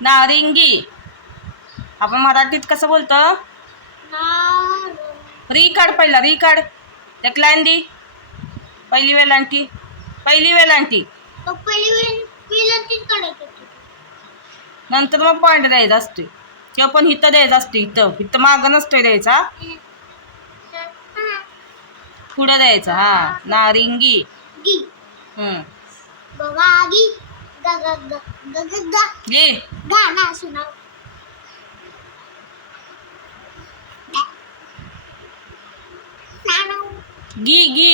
नारिंगी. आपण मराठीत कसं बोलतो? री काढ पहिला री काढ. एक लाईन दी. पहिली वेलांटी पहिली वेलांटी नंतर मग पॉईंट द्यायचा असतोय. किंवा पण इथं द्यायचा असतो इथं. इथं मागं नसतोय द्यायचा. पुढं द्यायचा हा. नारिंगी. हम्म. गी ग गाना सुनाओ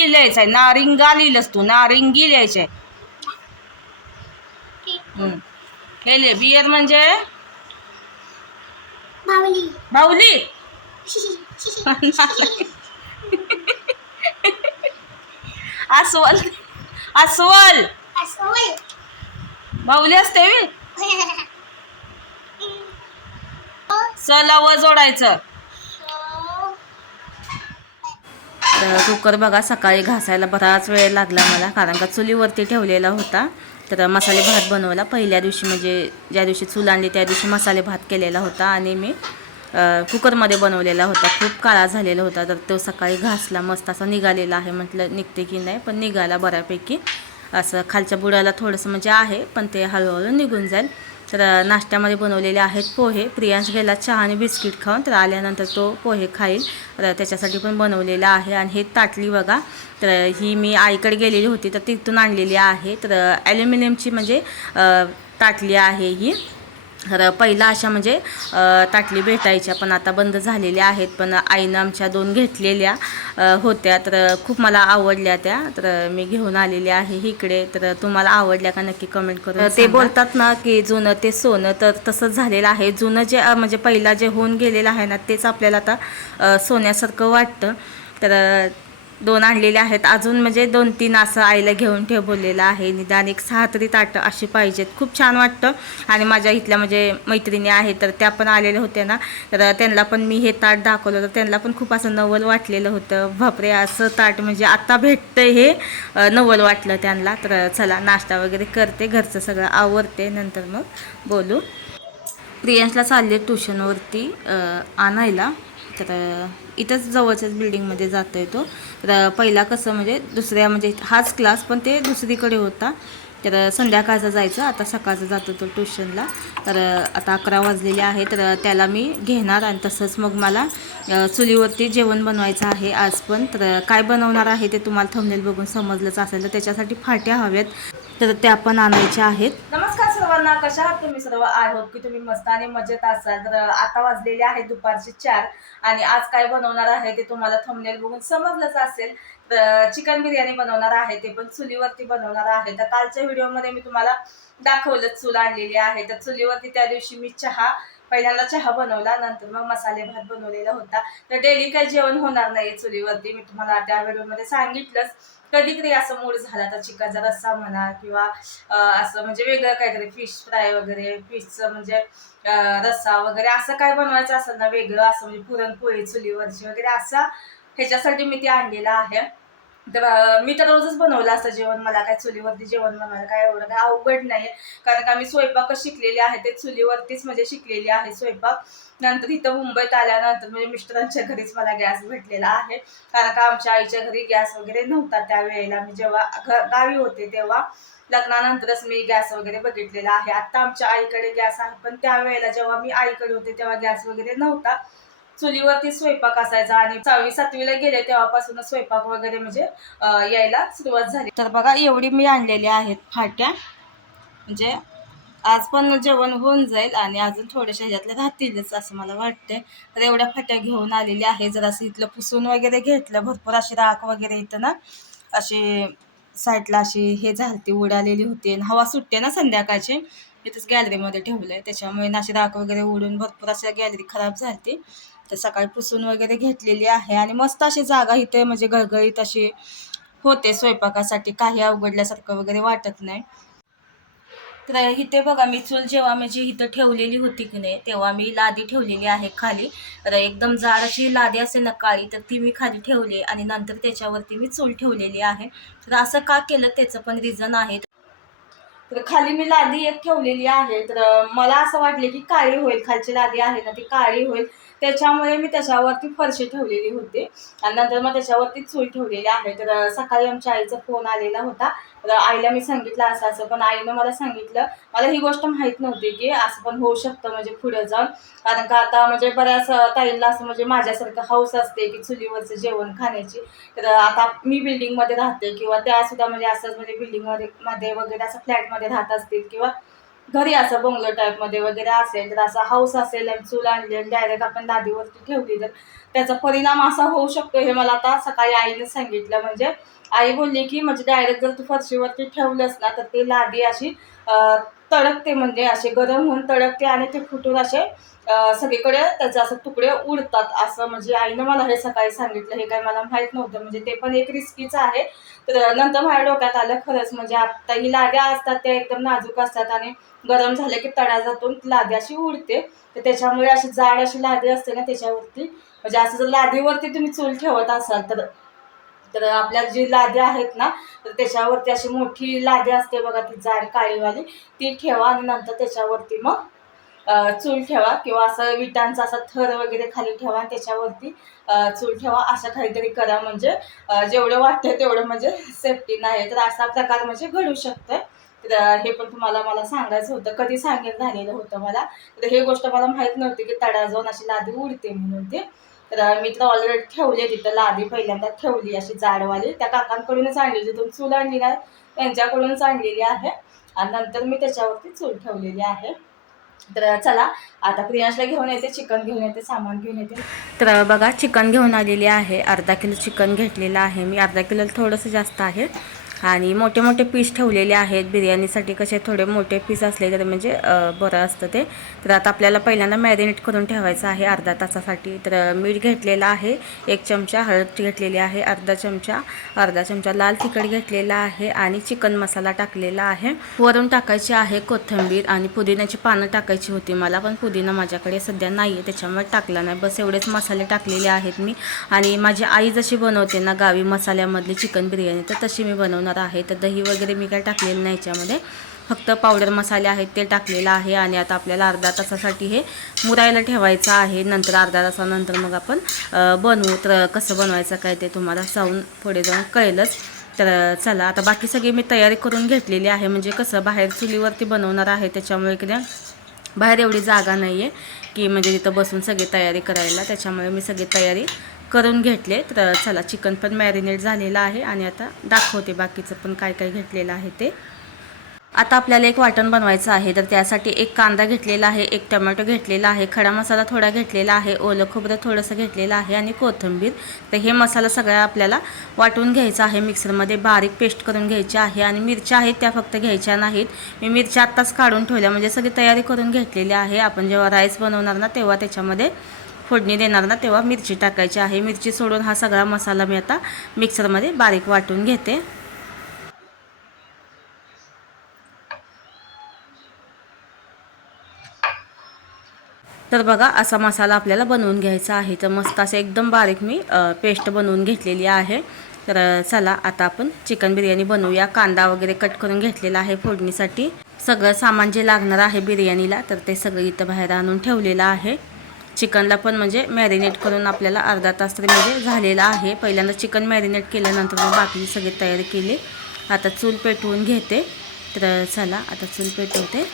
लिहायचंय. नारिंगा लिहिलंस तू. नारिंगी लिहायचंय. हे लिह. बियर म्हणजे? बाहुली. अस्वल. अस्वल. बाहुली असते मी सला व जोडायचं. तर कुकर बघा सकाळी घासायला बराच वेळ लागला मला कारण का चुलीवरती ठेवलेला होता. तर मसाले भात बनवला. पहिल्या दिवशी म्हणजे ज्या दिवशी चूल आणली त्या दिवशी मसाले भात केलेला होता आणि मी कुकरमध्ये बनवलेला होता. खूप काळा झालेला होता तर तो सकाळी घासला मस्त असा निघालेला आहे म्हटलं निघते की नाही? पण निघाला बऱ्यापैकी. असं खालच्या बुडाला थोडंसं म्हणजे आहे पण ते हळूहळू निघून जाईल. तर नाश्त्यामध्ये बनवलेले आहेत पोहे. प्रियांश गेला चहा आणि बिस्किट खाऊन तर आल्यानंतर तो पोहे खाईल. तर त्याच्यासाठी पण बनवलेला आहे. आणि हे ताटली बघा. तर ही मी आईकडे गेलेली होती तर तिथून आणलेली आहे. तर ॲल्युमिनियमची म्हणजे ताटली आहे ही. तर पहिला अशा म्हणजे ताटली भेटायच्या पण आता बंद झालेल्या आहेत पण आईनं आमच्या दोन घेतलेल्या होत्या तर खूप मला आवडल्या त्या तर मी घेऊन आलेली आहे इकडे तर तुम्हाला आवडल्या का नक्की कमेंट करून ते बोलतात ना की जुनं ते सोनं तर तसंच झालेलं आहे. जुनं जे म्हणजे पहिला जे होऊन गेलेलं आहे ना तेच आपल्याला आता सोन्यासारखं वाटतं. तर दोन आणलेले आहेत. अजून म्हणजे दोन तीन असं आईला घेऊन ठेवलेलं आहे. निदान एक सहा तरी ताटं अशी पाहिजेत. खूप छान वाटतं. आणि माझ्या इथल्या म्हणजे मैत्रिणी आहेत तर त्या पण आलेल्या होत्या ना. तर त्यांना पण मी हे ताट दाखवलं. तर त्यांना पण खूप असं नवल वाटलेलं होतं. भपरे असं ताट म्हणजे आत्ता भेटतं हे नवल वाटलं त्यांना. तर चला नाश्ता वगैरे करते. घरचं सगळं आवरते. नंतर मग बोलू. प्रियांशला चालले ट्युशनवरती आणायला. तर इथंच जवळच्याच बिल्डिंगमध्ये जातो आहे तो. तर पहिला कसं म्हणजे दुसऱ्या म्हणजे हाच क्लास पण ते दुसरीकडे होता. तर संध्याकाळचं संध्याकाळचा जायचं. आता सकाळचं जातो तो ट्युशनला तर आता अकरा वाजलेले आहे तर त्याला मी घेणार आणि तसंच मग मला चुलीवरती जेवण बनवायचं आहे आज पण. तर काय बनवणार आहे ते तुम्हाला थंबनेल बघून समजलंच असेल. तर त्याच्यासाठी फाट्या हव्यात. तर त्या पण आणायच्या आहेत. नमस्कार सर्वांना कशा आहात तुम्ही? सर्व आय होप की तुम्ही मस्त आणि मजेत असाल. तर आता वाजलेले आहेत दुपारचे चार आणि आज काय बनवणार आहे ते तुम्हाला थंबनेल बघून समजलंच असेल. तर चिकन बिर्याणी बनवणार आहे ते पण चुलीवरती बनवणार आहे. तर कालच्या व्हिडिओमध्ये मी तुम्हाला दाखवलं चूल आणलेली आहे. तर चुलीवरती त्या दिवशी मी चहा पहिल्यांदा चहा बनवला नंतर मग मसाले भात बनवलेला होता. तर डेली काही जेवण होणार नाही चुलीवरती मी तुम्हाला त्या व्हिडिओमध्ये सांगितलंच. कधीतरी असं मूड झाला तर चिकनचा रस्सा म्हणा किंवा असं म्हणजे वेगळं काहीतरी फिश फ्राय वगैरे फिशचं म्हणजे रस्सा वगैरे असं काय बनवायचं असेल ना वेगळं असं म्हणजे पुरणपोळी चुलीवरची वगैरे असं ह्याच्यासाठी मी ते आणलेलं आहे. तर मी तर रोजच बनवलं असं जेवण. मला काय चुलीवरती जेवण बनवायला काय एवढं काय अवघड नाही. कारण का मी स्वयंपाकच शिकलेली आहे. ते चुलीवरतीच म्हणजे शिकलेली आहे स्वयंपाक. नंतर इथं मुंबईत आल्यानंतर म्हणजे मिस्टरांच्या घरीच मला गॅस भेटलेला आहे. कारण का आमच्या आईच्या घरी गॅस वगैरे नव्हता त्यावेळेला मी जेव्हा घ- गावी होते तेव्हा लग्नानंतरच मी गॅस वगैरे बघितलेला आहे. आत्ता आमच्या आईकडे गॅस आहे. पण त्यावेळेला जेव्हा मी आईकडे होते तेव्हा गॅस वगैरे नव्हता. चुलीवरती स्वयंपाक असायचा आणि सहावी सातवीला गेले तेव्हापासूनच स्वयंपाक वगैरे म्हणजे यायला सुरुवात झाली. तर बघा एवढी मी आणलेल्या आहेत फाट्या. म्हणजे आज पण जेवण होऊन जाईल आणि अजून थोड्याशा ह्याच्यातल्या राहतीलच असं मला वाटतंय. तर एवढ्या फाट्या घेऊन आलेल्या आहे. जर असं इथलं पुसून वगैरे घेतलं. भरपूर अशी राख वगैरे इथं ना अशी साईडला अशी हे झालती उडालेली होती. आणि हवा सुटते ना संध्याकाळची. इथंच गॅलरीमध्ये ठेवलं आहे त्याच्यामुळे ना अशी राख वगैरे उडून भरपूर अशी गॅलरी खराब झाली तर सकाळी पुसून वगैरे घेतलेली आहे. आणि मस्त अशी जागा इथे म्हणजे गळगळीत अशी होते स्वयंपाकासाठी. काही अवघडल्यासारखं वगैरे वाटत नाही. तर इथे बघा मी चूल जेव्हा म्हणजे इथं ठेवलेली होती की नाही तेव्हा मी लादी ठेवलेली आहे खाली. तर एकदम जाड अशी लादी असेल ना काळी तर ती मी खाली ठेवली आणि नंतर त्याच्यावरती मी चूल ठेवलेली आहे. तर असं का केलं त्याचं पण रिझन आहे. तर खाली मी लादी एक ठेवलेली आहे. तर मला असं वाटले की काळी होईल खालची लादी आहे ना ती काळी होईल. त्याच्यामुळे मी त्याच्यावरती फरशी ठेवलेली होती. आणि नंतर मग त्याच्यावरती चूल ठेवलेली आहे. तर सकाळी आमच्या आईचा फोन आलेला होता. तर आईला मी सांगितलं असं असं पण आईनं मला सांगितलं. मला ही गोष्ट माहीत नव्हती की असं पण होऊ शकतं म्हणजे पुढे जाऊन. कारण का आता म्हणजे बऱ्याच ताईंना असं म्हणजे माझ्यासारखं हौस असते की चुलीवरचं जेवण खाण्याची. तर आता मी बिल्डिंगमध्ये राहते किंवा त्या सुद्धा म्हणजे असंच म्हणजे बिल्डिंगमध्ये मध्ये वगैरे असं फ्लॅटमध्ये राहत असतील किंवा घरी असं बंगलो टाईपमध्ये वगैरे असेल तर असा हाऊस असेल आणि चूल आणली आणि डायरेक्ट आपण लादीवरती ठेवली तर त्याचा परिणाम असा होऊ शकतो. हे मला आता सकाळी आईने सांगितलं. म्हणजे आई बोलली की म्हणजे डायरेक्ट जर तू फरशीवरती ठेवलंस ना तर ती लादी अशी तडकते. म्हणजे असे गरम होऊन तडकते आणि ते फुटून असे सगळीकडे त्याचे असं तुकडे उडतात असं म्हणजे आईनं मला हे सकाळी सांगितलं हे काय मला माहीत नव्हतं. म्हणजे ते पण एक रिस्कीचं आहे. तर नंतर माझ्या डोक्यात आलं खरंच. म्हणजे आता ही लाद्या असतात त्या एकदम नाजूक असतात आणि गरम झाले की तडा जातून लादी अशी उडते. तर त्याच्यामुळे अशी जाड अशी लादी असते ना त्याच्यावरती. म्हणजे असं जर लादीवरती तुम्ही चूल ठेवत असाल तर तर आपल्या जी लादी आहेत ना तर त्याच्यावरती अशी मोठी लादी असते बघा ती जाड काळीवाली. ती ठेवा आणि नंतर त्याच्यावरती मग चूल ठेवा किंवा असं विटांचा असा थर वगैरे खाली ठेवा आणि त्याच्यावरती चूल ठेवा. असं काहीतरी करा म्हणजे जेवढं वाटतं तेवढं म्हणजे सेफ्टी नाही तर असा प्रकार म्हणजे घडू शकतोय. तर हे पण तुम्हाला मला सांगायचं होतं. कधी सांगेल झालेलं होतं मला. तर हे गोष्ट मला माहीत नव्हती की तडा जाऊन अशी लादी उडते म्हणून ते. तर मी तर ऑलरेडी ठेवली तिथं लादी पहिल्यांदा ठेवली अशी जाडवाली. त्या काकांकडूनच आणली तिथून चूल आणली ना त्यांच्याकडूनच आणलेली आहे. आणि नंतर मी त्याच्यावरती चूल ठेवलेली आहे. तर चला आता प्रियांशला घेऊन येते चिकन घेऊन येते सामान घेऊन येते. तर बघा चिकन घेऊन आलेली आहे. अर्धा किलो चिकन घेतलेलं आहे. मी अर्धा किलो थोडंसं जास्त आहे. आणि मोठे मोठे पीस ठेवलेले आहेत. बिर्याणीसाठी कसे थोडे मोठे पीस असले तर म्हणजे बरं असतं ते. तर आता आपल्याला पहिल्यांदा मॅरिनेट करून ठेवायचं आहे अर्धा तासासाठी. तर मीठ घेतलेलं आहे. एक चमचा हळद घेतलेली आहे. अर्धा चमचा अर्धा चमचा लाल तिखट घेतलेला आहे आणि चिकन मसाला टाकलेला आहे. वरून टाकायची आहे कोथिंबीर आणि पुदिन्याची पानं टाकायची होती. मला पण पुदिना माझ्याकडे सध्या नाही आहे त्याच्यामुळे टाकला नाही. बस एवढेच मसाले टाकलेले आहेत मी. आणि माझी आई जशी बनवते ना गावी मसाल्यामधली चिकन बिर्याणी तर तशी मी बनवणार आहे. तर दही वगैरे मी काय टाकलेलं नाही याच्यामध्ये. फक्त पावडर मसाले आहेत ते टाकलेलं आहे आणि आता आपल्याला अर्धा तासासाठी हे मुरायला ठेवायचं आहे. नंतर अर्धा तासानंतर मग आपण बनवू. तर कसं बनवायचं काय ते तुम्हाला जाऊन पुढे जाऊन कळेलच. तर चला आता बाकी सगळी मी तयारी करून घेतलेली आहे. म्हणजे कसं बाहेर चुलीवरती बनवणार आहे त्याच्यामुळे की नाही बाहेर एवढी जागा नाही आहे की म्हणजे तिथं बसून सगळी तयारी करायला. त्याच्यामुळे मी सगळी तयारी करून घेतले. तर चला चिकन पण मॅरिनेट झालेलं आहे आणि आता दाखवते बाकीचं पण काय काय घेतलेलं आहे ते. आता आपल्याला एक वाटण बनवायचं आहे. तर त्यासाठी एक कांदा घेतलेला आहे एक टमॅटो घेतलेला आहे खडा मसाला थोडा घेतलेला आहे ओलं खोबरं थोडंसं घेतलेलं आहे आणि कोथिंबीर. तर हे मसाला सगळा आपल्याला वाटून घ्यायचा आहे. मिक्सरमध्ये बारीक पेस्ट करून घ्यायची आहे आणि मिरच्या आहेत त्या फक्त घ्यायच्या नाहीत. मी मिरच्या आत्ताच काढून ठेवल्या म्हणजे सगळी तयारी करून घेतलेली आहे. आपण जेव्हा राईस बनवणार ना तेव्हा त्याच्यामध्ये फोडणी देणार ना तेव्हा मिरची टाकायची आहे. मिरची सोडून हा सगळा मसाला मी आता मिक्सरमध्ये बारीक वाटून घेते. तर बघा असा मसाला आपल्याला बनवून घ्यायचा आहे. तर मस्त असं एकदम बारीक मी पेस्ट बनवून घेतलेली आहे. तर चला आता आपण चिकन बिर्याणी बनवूया. कांदा वगैरे कट करून घेतलेला आहे फोडणीसाठी. सगळं सामान जे लागणार आहे बिर्याणीला तर ते सगळं इथं बाहेर आणून ठेवलेलं आहे. चिकनला पण म्हणजे मॅरिनेट करून आपल्याला अर्धा तास तरी म्हणजे झालेला आहे. पहिल्यांदा चिकन मॅरिनेट केल्यानंतर मग बाकी सगळी तयारी केली. आता चूल पेटवून घेते. तर चला आता चूल पेटवते.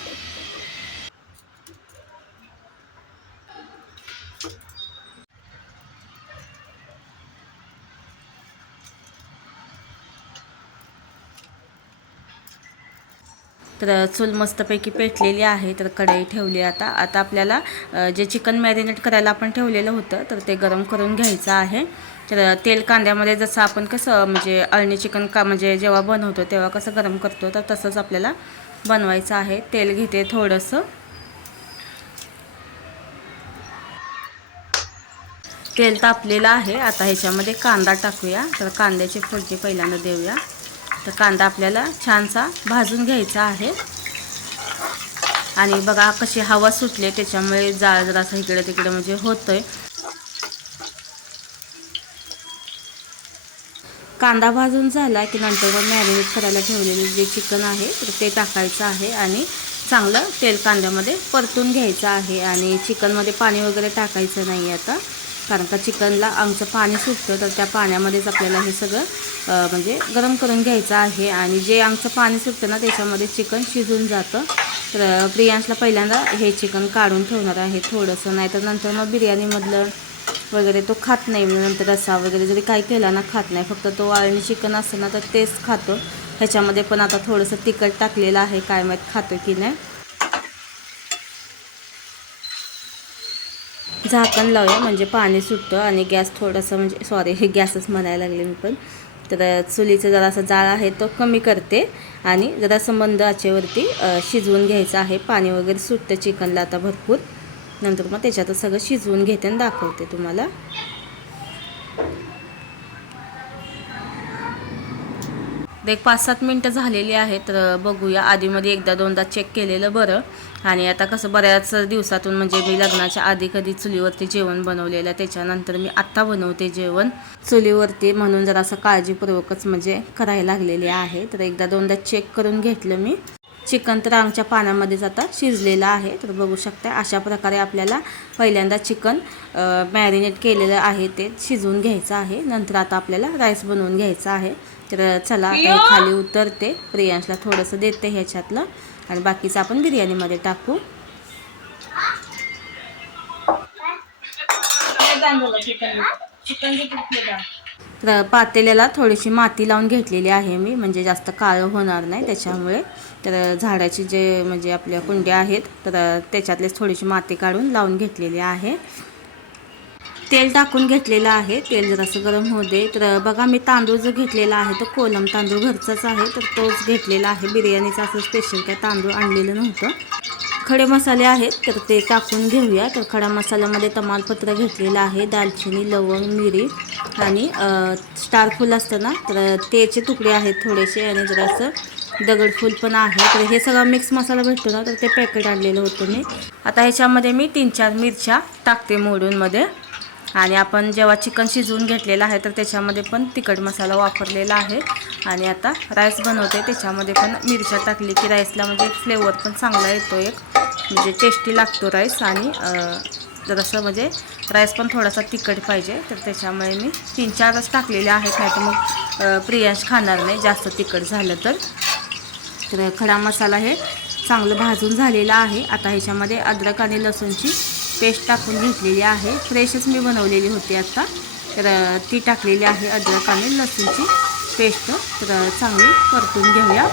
तर चूल मस्तपैकी पेटलेली आहे तर कढई ठेवली आता. आता आपल्याला जे चिकन मॅरिनेट करायला आपण ठेवलेलं होतं तर ते गरम करून घ्यायचं आहे. तर तेल कांद्यामध्ये जसं आपण कसं म्हणजे अळणी चिकन का म्हणजे जेव्हा बनवतो तेव्हा कसं गरम करतो तर तसंच आपल्याला बनवायचं आहे. तेल घेते थोडंसं. तेल तापलेलं आहे. आता ह्याच्यामध्ये कांदा टाकूया. तर कांद्याची फोडणी पहिल्यांदा देऊया. तर कांदा आपल्याला छानसा भाजून घ्यायचा आहे. आणि बघा कशी हवा सुटली त्याच्यामुळे जाळ जरासं इकडे तिकडे म्हणजे होतोय. कांदा भाजून झाला की नंतर मग मॅरिनेट करायला ठेवलेले जे चिकन आहे तर ते टाकायचं आहे आणि चांगलं तेल कांद्यामध्ये परतून घ्यायचं आहे. आणि चिकनमध्ये पाणी वगैरे टाकायचं नाही आता. कारण का चिकनला आमचं पाणी सुटतं तर त्या पाण्यामध्येच आपल्याला हे सगळं म्हणजे गरम करून घ्यायचं आहे. आणि जे आमचं पाणी सुटतं ना त्याच्यामध्ये चिकन शिजून जातं. तर प्रियांशला पहिल्यांदा हे चिकन काढून ठेवणार आहे थोडंसं. नाहीतर नंतर मग बिर्याणीमधलं वगैरे तो खात नाही. नंतर रस्सा वगैरे जरी काही केला ना खात नाही. फक्त तो वाळणी चिकन असतं ना तर तेच खातो. ह्याच्यामध्ये पण आता थोडंसं तिखट टाकलेलं आहे. काय माहीत खातो की नाही. झाकण लावूया म्हणजे पाणी सुटतं आणि गॅस थोडंसं म्हणजे सॉरी हे गॅसच म्हणायला लागले मी पण. तर चुलीचं जरासा जाळ आहे तो कमी करते आणि जरासं मंद आचेवरती शिजवून घ्यायचं आहे. पाणी वगैरे सुटतं चिकनला आता भरपूर. नंतर मग त्याच्यातच सगळं शिजवून घेते आणि दाखवते तुम्हाला. एक पाच सात मिनटं झालेली आहेत तर बघूया. आधीमध्ये एकदा दोनदा चेक केलेलं बरं. आणि आता कसं बऱ्याच दिवसातून म्हणजे मी लग्नाच्या आधी कधी चुलीवरती जेवण बनवलेलं त्याच्यानंतर मी आत्ता बनवते जेवण. चुलीवरती म्हणून जरा असं काळजीपूर्वकच म्हणजे करायला लागलेले आहे. तर एकदा दोनदा चेक करून घेतलं मी. चिकन तर आमच्या पाण्यामध्येच आता शिजलेलं आहे. तर बघू शकता अशा प्रकारे आपल्याला पहिल्यांदा चिकन मॅरिनेट केलेलं आहे ते शिजवून घ्यायचं आहे. नंतर आता आपल्याला राईस बनवून घ्यायचा आहे. तर चला आता खाली उतरते. प्रियांशला थोडंसं देते ह्याच्यातलं. आणि बाकीचं आपण बिर्याणीमध्ये टाकू. तर पातेल्याला थोडीशी माती लावून घेतलेली आहे मी म्हणजे जास्त काळं होणार नाही त्याच्यामुळे. तर झाडाची जे म्हणजे आपल्या कुंड्या आहेत तर त्याच्यातलेच थोडीशी माती काढून लावून घेतलेली आहे. तेल टाकून घेतलेलं आहे. तेल जरासं गरम होऊ दे तर बघा मी तांदूळ जो घेतलेला आहे तो कोलम तांदूळ घरचाच आहे तर तोच घेतलेला आहे. बिर्याणीचा असं स्पेशल काय तांदूळ आणलेलं नव्हतं. खडे मसाले आहेत तर ते टाकून घेऊया. तर खडा मसाल्यामध्ये तमालपत्र घेतलेलं आहे दालचिनी लवंग मिरी आणि अ, स्टार फूल असतं ना तर त्याचे तुकडे आहेत थोडेसे आणि जरासं दगडफूल पण आहे. तर हे सगळं मिक्स मसाला भेटतो ना तर ते पॅकेट आणलेलं होतं मी. आता ह्याच्यामध्ये मी तीन चार मिरच्या टाकते मोडूनमध्ये. आणि आपण जेव्हा चिकन शिजवून घेतलेलं आहे तर त्याच्यामध्ये पण तिखट मसाला वापरलेला आहे. आणि आता राईस बनवते. त्याच्यामध्ये पण मिरच्या टाकली की राईसला म्हणजे फ्लेवर पण चांगला येतो एक. म्हणजे टेस्टी लागतो राईस आणि जरासं म्हणजे राईस पण थोडासा तिखट पाहिजे. तर त्याच्यामुळे मी तीन चारच टाकलेले आहेत. नाही तर मग प्रियांश खाणार नाही. जास्त तिखट झालं तर. तर खडा मसाला हे चांगलं भाजून झालेला आहे. आता ह्याच्यामध्ये अद्रक आणि लसूणची पेस्ट टाकून घेतलेली आहे. फ्रेशच मी बनवलेली होती आत्ता तर ती टाकलेली आहे अद्रक आणि लसूणची पेस्ट. तर चांगली परतून घेऊया.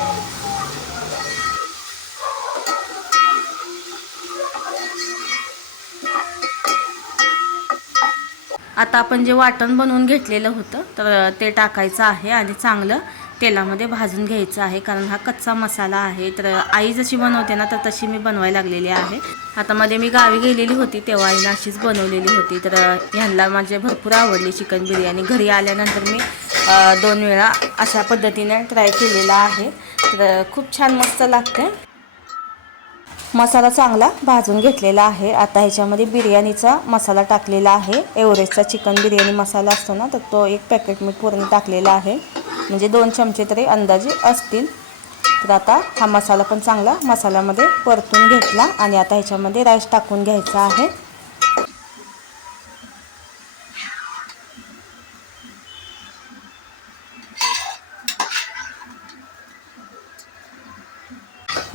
आता आपण जे वाटण बनवून घेतलेलं होतं तर ते टाकायचं आहे आणि चांगलं तेलामध्ये भाजून घ्यायचं आहे कारण हा कच्चा मसाला आहे. तर आई जशी बनवते ना तर तशी मी बनवायला लागलेली आहे. आता मध्ये मी गावी गेलेली होती तेव्हा आईनं अशीच बनवलेली होती. तर ह्यांना माझे भरपूर आवडली चिकन बिर्याणी. घरी आल्यानंतर मी दोन वेळा अशा पद्धतीने ट्राय केलेला आहे. तर खूप छान मस्त लागते. मसाला चांगला भाजून घेतलेला आहे. आता ह्याच्यामध्ये बिर्याणीचा मसाला टाकलेला आहे. एव्हरेस्टचा चिकन बिर्याणी मसाला असतो ना तर तो एक पॅकेट मी पूर्ण टाकलेला आहे. म्हणजे दोन चमचे तरी अंदाजे असतील. तर आता हा मसाला पण चांगला मसाल्यामध्ये परतून घेतला आणि आता ह्याच्यामध्ये राईस टाकून घ्यायचा आहे.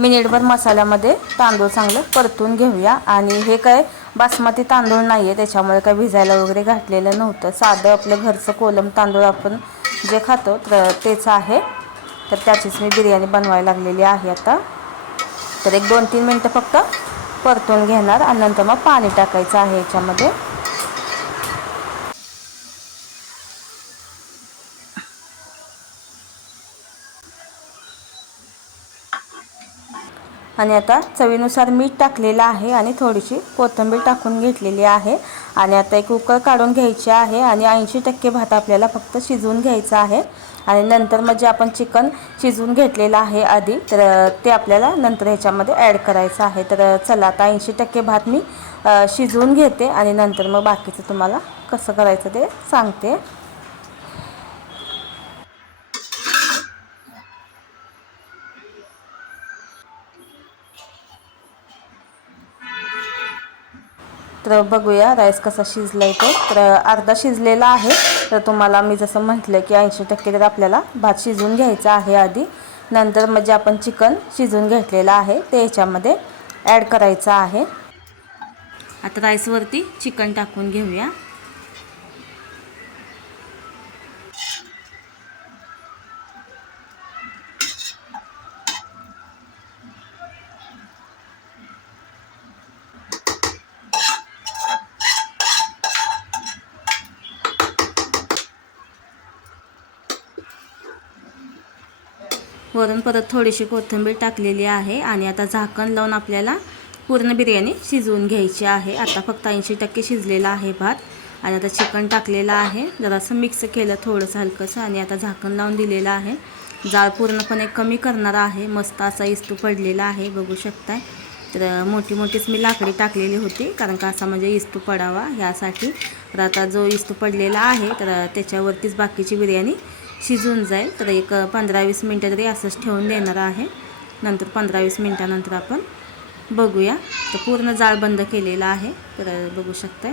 मिनिटभर मसाल्यामध्ये तांदूळ चांगलं परतून घेऊया. आणि हे काय बासमती तांदूळ नाही आहे त्याच्यामुळे काय भिजायला वगैरे घातलेलं नव्हतं. साधं आपलं घरचं कोलम तांदूळ आपण जे खातो तर तेच आहे. तर त्याचीच मी बिर्याणी बनवायला लागलेली आहे आता. तर एक दोन तीन मिनटं फक्त परतून घेणार आणि नंतर मग पाणी टाकायचं आहे याच्यामध्ये. आणि आता चवीनुसार मीठ टाकलेलं आहे आणि थोडीशी कोथिंबीर टाकून घेतलेली आहे. आणि आता एक कुकर काढून घ्यायची आहे आणि ऐंशी टक्के भात आपल्याला फक्त शिजवून घ्यायचा आहे. आणि नंतर मग जे आपण चिकन शिजवून घेतलेलं आहे आधी तर ते आपल्याला नंतर ह्याच्यामध्ये ॲड करायचं आहे. तर चला आता ऐंशी टक्के भात मी शिजवून घेते आणि नंतर मग बाकीचं तुम्हाला कसं करायचं ते सांगते. तर बघूया राईस कसा शिजला आहे तो. तर अर्धा शिजलेला आहे. तर तुम्हाला मी जसं म्हटलं की ऐंशी टक्के तर आपल्याला भात शिजवून घ्यायचा आहे आधी. नंतर म्हणजे आपण चिकन शिजवून घेतलेलं आहे. ते याच्यामध्ये ॲड करायचं आहे. आता राईसवरती चिकन टाकून घेऊया वरून परत थोडीशी कोथिंबीर टाकलेली आहे आणि आता झाकण लावून आपल्याला पूर्ण बिर्याणी शिजवून घ्यायची आहे. आता फक्त ऐंशी टक्के शिजलेला आहे भात आणि आता चिकन टाकलेलं आहे. जरासं मिक्स केलं थोडंसं हलकंसं आणि आता झाकण लावून दिलेलं आहे. जाळ पूर्णपणे कमी करणारा आहे. मस्त असा इस्तू पडलेला आहे बघू शकताय. तर मोठी मोठीच मी लाकडी टाकलेली होती कारण का असा म्हणजे इस्तू पडावा ह्यासाठी तर आता जो इस्तू पडलेला आहे तर त्याच्यावरतीच बाकीची बिर्याणी शिजून जाईल. तर एक पंधरा वीस मिनटं तरी असंच ठेवून देणार आहे. नंतर पंधरा वीस मिनटानंतर आपण बघूया. तर पूर्ण जाळ बंद केलेला आहे. तर बघू शकताय.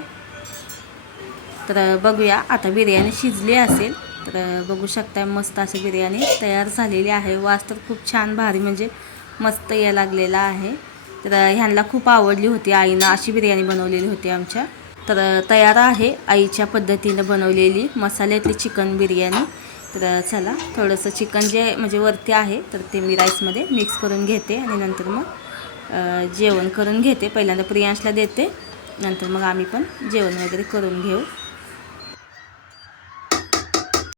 तर बघूया. आता बिर्याणी शिजली असेल तर बघू शकताय मस्त अशी बिर्याणी तयार झालेली आहे. वास तर खूप छान भारी म्हणजे मस्त या लागलेला आहे. तर ह्यांना खूप आवडली होती आईनं अशी बिर्याणी बनवलेली होती आमच्या. तर तयार आहे आईच्या पद्धतीनं बनवलेली मसाल्यातली चिकन बिर्याणी. तर चला. थोडंसं चिकन जे म्हणजे वरती आहे तर ते मी राईसमध्ये मिक्स करून घेते आणि नंतर मग जेवण करून घेते. पहिल्यांदा प्रियांशला देते. नंतर मग आम्ही पण जेवण वगैरे करून घेऊ.